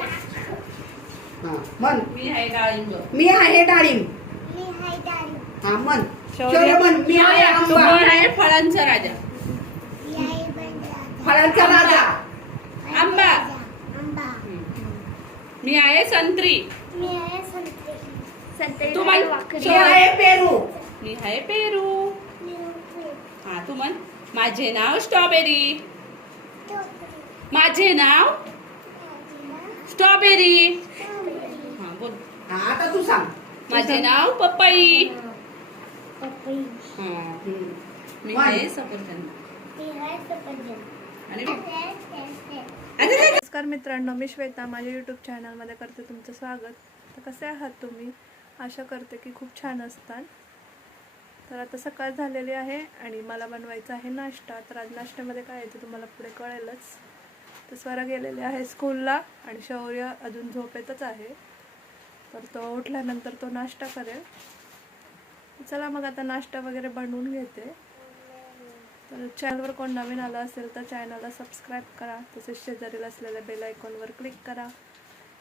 हा मन. मी आहे डाळिंब. मी आहे डाळिंब. हा मन. शौर्य मन. मी आहे तू आंबा. कोण आहे? फळांचा राजा. फळांचा राजा. आंबा. मी आहे संत्री. तू म्हण. मी आहे पेरू. मी आहे पेरू. हा तू म्हण. माझे नाव स्ट्रॉबेरी. माझे नाव स्ट्रॉबेरी. हा बोल. हा आता तू सांग. माझे नाव पपई. हम्म. मी म्हण. आहे सफरचंद. आणि नमस्कार मित्रांनो, मी श्वेता माझ्या यूट्यूब चॅनलमध्ये करते तुमचं स्वागत. तर कसे आहात तुम्ही? आशा करते की खूप छान असतात. तर आता सकाळ झालेली आहे आणि मला बनवायचं आहे नाश्ता. तर आज नाश्त्यामध्ये काय आहे ते तुम्हाला पुढे कळेलच. तर स्वरा गेलेले आहे स्कूलला आणि शौर्य अजून झोपेतच आहे. तर तो उठल्यानंतर तो नाश्ता करेल. चला मग आता नाश्ता वगैरे बनवून घेते. तर चॅनलवर कोण नवीन आला असेल तर चॅनलला सबस्क्राईब करा. तसेच शेजारील असलेल्या बेल आयकॉनवर क्लिक करा,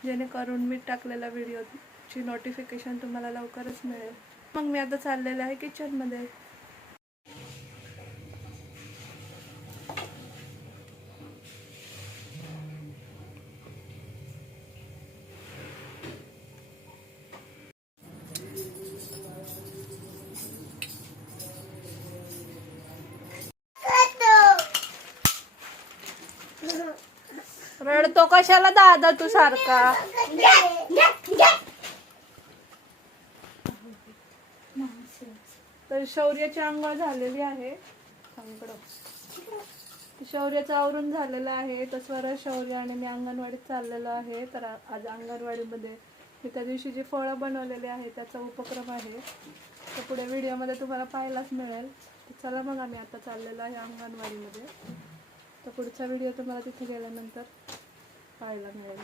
जेणेकरून मी टाकलेल्या व्हिडिओची नोटिफिकेशन तुम्हाला लवकरच मिळेल. मग मी आता चाललेले आहे किचनमध्ये. रडतो कशाला दादा तू सारखा? तर शौर्याची अंघोळ झालेली आहे. शौर्याचं आवरून झालेलं आहे. तसं शौर्य आणि मी अंगणवाडीत चाललेलो आहे. तर आज अंगणवाडीमध्ये मी त्या दिवशी जी फळं बनवलेली आहे त्याचा उपक्रम आहे. तर पुढे व्हिडिओमध्ये तुम्हाला पाहायलाच मिळेल. तर चला मग आम्ही आता चाललेलो आहे अंगणवाडीमध्ये. तर पुढचा व्हिडिओ तुम्हाला तिथे गेल्यानंतर पाहायला मिळेल.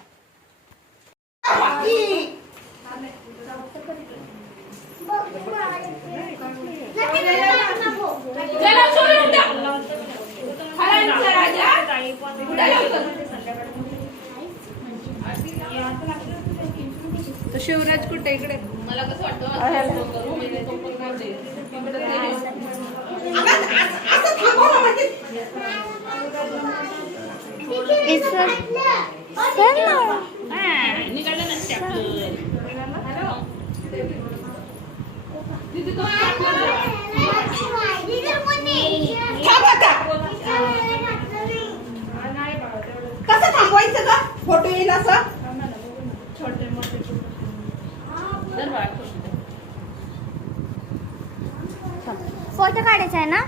तर शिवराज कुठे? इकडे. मला कसं वाटतं निघालं नसते कसं थांबवायचं का? फोटो येईल असं. छोटे मोठे फोटो काढायचा आहे ना?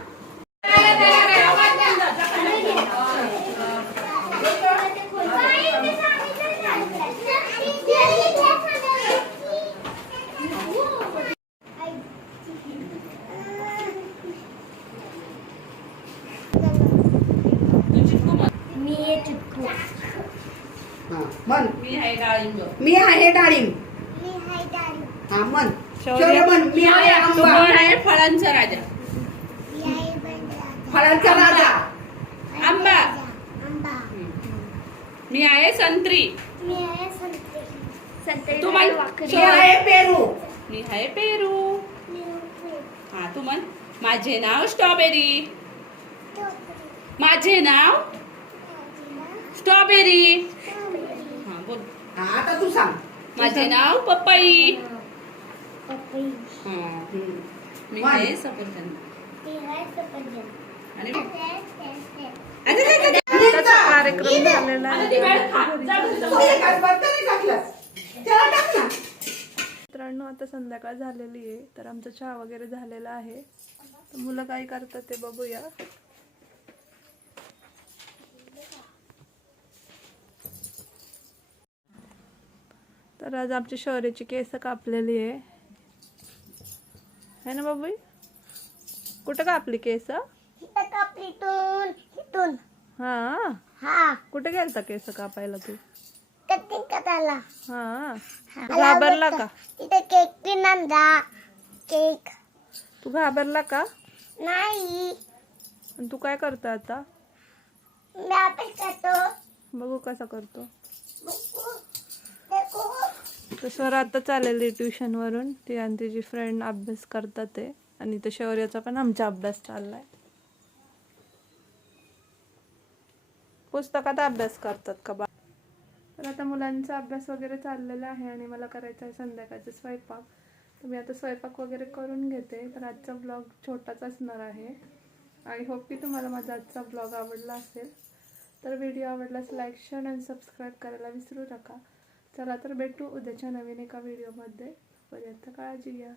हा मन. मी आहे डाळिंब. मी आहे डाळिंब. हा मन. शौर्य मन. मी आहे तू आंबा. कोण आहे? फळांचा राजा. फळांचा राजा. आंबा. मी आहे संत्री. तू म्हण. मी आहे पेरू. मी आहे पेरू. हा तू म्हण. माझे नाव स्ट्रॉबेरी. माझे नाव स्ट्रॉबेरी. हा बोल. हा आता तू सांग. माझे नाव पपई. हम्म. मी म्हण. आहे सफरचंद. आणि त्याचा कार्यक्रम झालेला आहे. मित्रांनो, आता संध्याकाळ झालेली आहे. तर आमचा चहा वगैरे झालेला आहे. तर मुलं काय करतात ते बघूया. तर आज आमची शौर्याची केस कापलेली आहे ना बाबू? कुठं कापली केस? हा. कुठे गेलता केस कापायला तू? हा. घाबरला का? केक तू घाबरला का? नाही, आणि तू काय करतो आता? मी अभ्यास करतो. बघू कसा करतो. तर स्वर आता चाललेली ट्युशनवरून, ती आणि तिची फ्रेंड अभ्यास करतात ते, आणि ते शौर्याचा पण आमचा अभ्यास चाललाय. पुस्तकात अभ्यास करतात का बा? तर आता मुलांचा अभ्यास वगैरे चाललेला आहे आणि मला करायचा आहे संध्याकाळचा स्वयंपाक. तर मी आता स्वयंपाक वगैरे करून घेते. तर आजचा ब्लॉग छोटाच असणार आहे. आय होप की तुम्हाला माझा आजचा ब्लॉग आवडला असेल. तर व्हिडिओ आवडल्यास लाईक, शेअर आणि सबस्क्राईब करायला विसरू नका. चला तर भेटू उद्याच्या नवीन एका व्हिडिओमध्ये. तोपर्यंत काळजी घ्या.